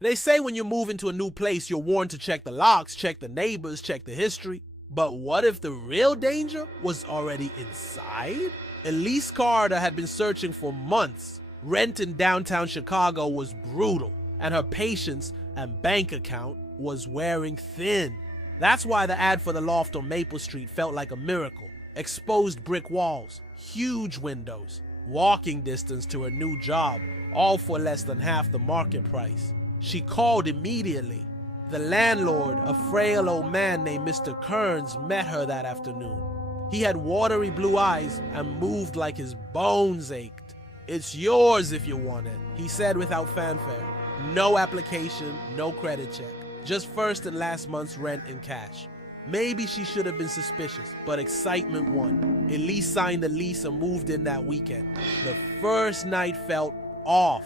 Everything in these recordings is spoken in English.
They say when you move into a new place, you're warned to check the locks, check the neighbors, check the history. But what if the real danger was already inside? Elise Carter had been searching for months. Rent in downtown Chicago was brutal, and her patience and bank account was wearing thin. That's why the ad for the loft on Maple Street felt like a miracle. Exposed brick walls, huge windows, walking distance to her new job, all for less than half the market price. She called immediately. The landlord, a frail old man named Mr. Kearns, met her that afternoon. He had watery blue eyes and moved like his bones ached. "It's yours if you want it," he said without fanfare. No application, no credit check. Just first and last month's rent in cash. Maybe she should have been suspicious, but excitement won. Elise signed the lease and moved in that weekend. The first night felt off.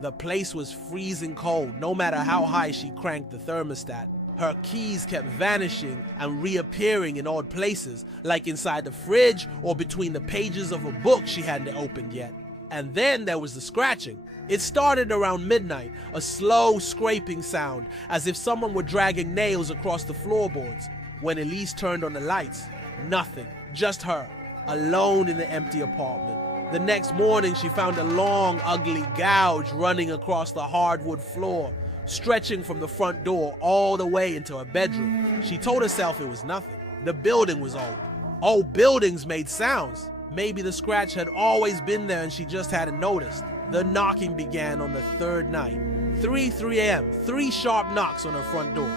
The place was freezing cold, no matter how high she cranked the thermostat. Her keys kept vanishing and reappearing in odd places, like inside the fridge or between the pages of a book she hadn't opened yet. And then there was the scratching. It started around midnight, a slow scraping sound, as if someone were dragging nails across the floorboards. When Elise turned on the lights, nothing, just her, alone in the empty apartment. The next morning, she found a long, ugly gouge running across the hardwood floor, stretching from the front door all the way into her bedroom. She told herself it was nothing. The building was old. Old buildings made sounds. Maybe the scratch had always been there and she just hadn't noticed. The knocking began on the third night. 3 a.m., 3 sharp knocks on her front door.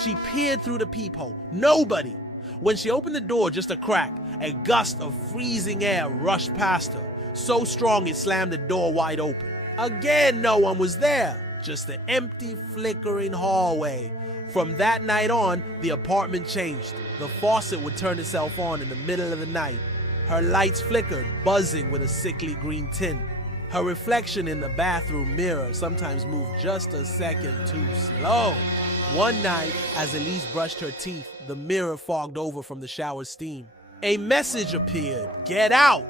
She peered through the peephole. Nobody. When she opened the door just a crack, a gust of freezing air rushed past her, so strong it slammed the door wide open. Again, no one was there. Just the empty, flickering hallway. From that night on, the apartment changed. The faucet would turn itself on in the middle of the night. Her lights flickered, buzzing with a sickly green tint. Her reflection in the bathroom mirror sometimes moved just a second too slow. One night, as Elise brushed her teeth, the mirror fogged over from the shower steam. A message appeared, "Get out!"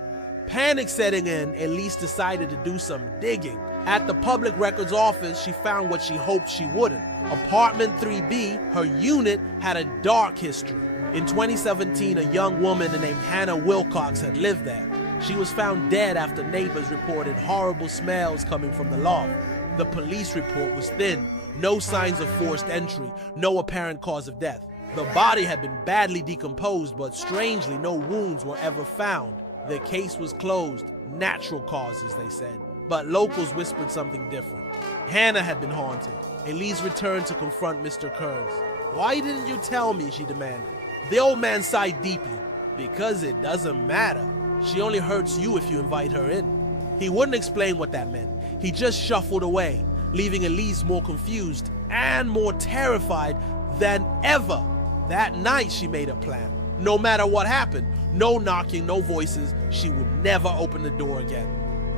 Panic setting in, Elise decided to do some digging. At the public records office, she found what she hoped she wouldn't. Apartment 3B, her unit, had a dark history. In 2017, a young woman named Hannah Wilcox had lived there. She was found dead after neighbors reported horrible smells coming from the loft. The police report was thin, no signs of forced entry, no apparent cause of death. The body had been badly decomposed, but strangely, no wounds were ever found. The case was closed, natural causes, they said. But locals whispered something different. Hannah had been haunted. Elise returned to confront Mr. Kearns. "Why didn't you tell me?" she demanded. The old man sighed deeply. "Because it doesn't matter. She only hurts you if you invite her in." He wouldn't explain what that meant. He just shuffled away, leaving Elise more confused and more terrified than ever. That night she made a plan. No matter what happened, no knocking, no voices, she would never open the door again.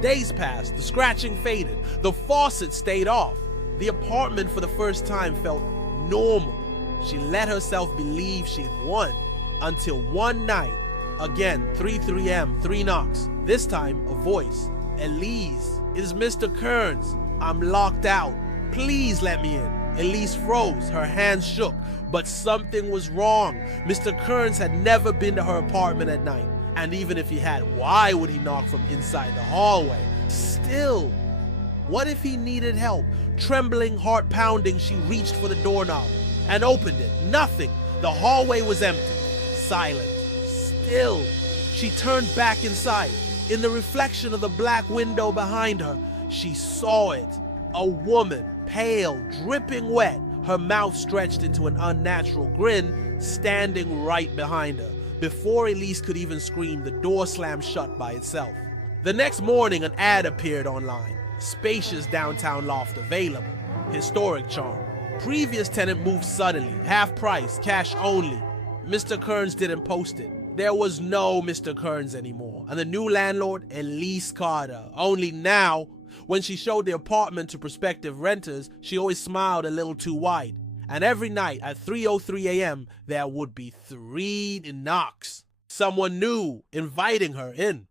Days passed, the scratching faded, the faucet stayed off. The apartment for the first time felt normal. She let herself believe she'd won, until one night, again 3 a.m., 3 knocks, this time a voice. "Elise, it's Mr. Kearns. I'm locked out. Please let me in." Elise froze, her hands shook, but something was wrong. Mr. Kearns had never been to her apartment at night, and even if he had, why would he knock from inside the hallway? Still, what if he needed help? Trembling, heart pounding, she reached for the doorknob and opened it. Nothing. The hallway was empty, silent, still. She turned back inside. In the reflection of the black window behind her, she saw it. A woman, pale, dripping wet, her mouth stretched into an unnatural grin, standing right behind her. Before Elise could even scream, the door slammed shut by itself. The next morning, an ad appeared online. Spacious downtown loft available. Historic charm. Previous tenant moved suddenly. Half price, cash only. Mr. Kearns didn't post it. There was no Mr. Kearns anymore. And the new landlord, Elise Carter. Only now, when she showed the apartment to prospective renters, she always smiled a little too wide. And every night at 3:03 a.m., there would be 3 knocks. Someone new inviting her in.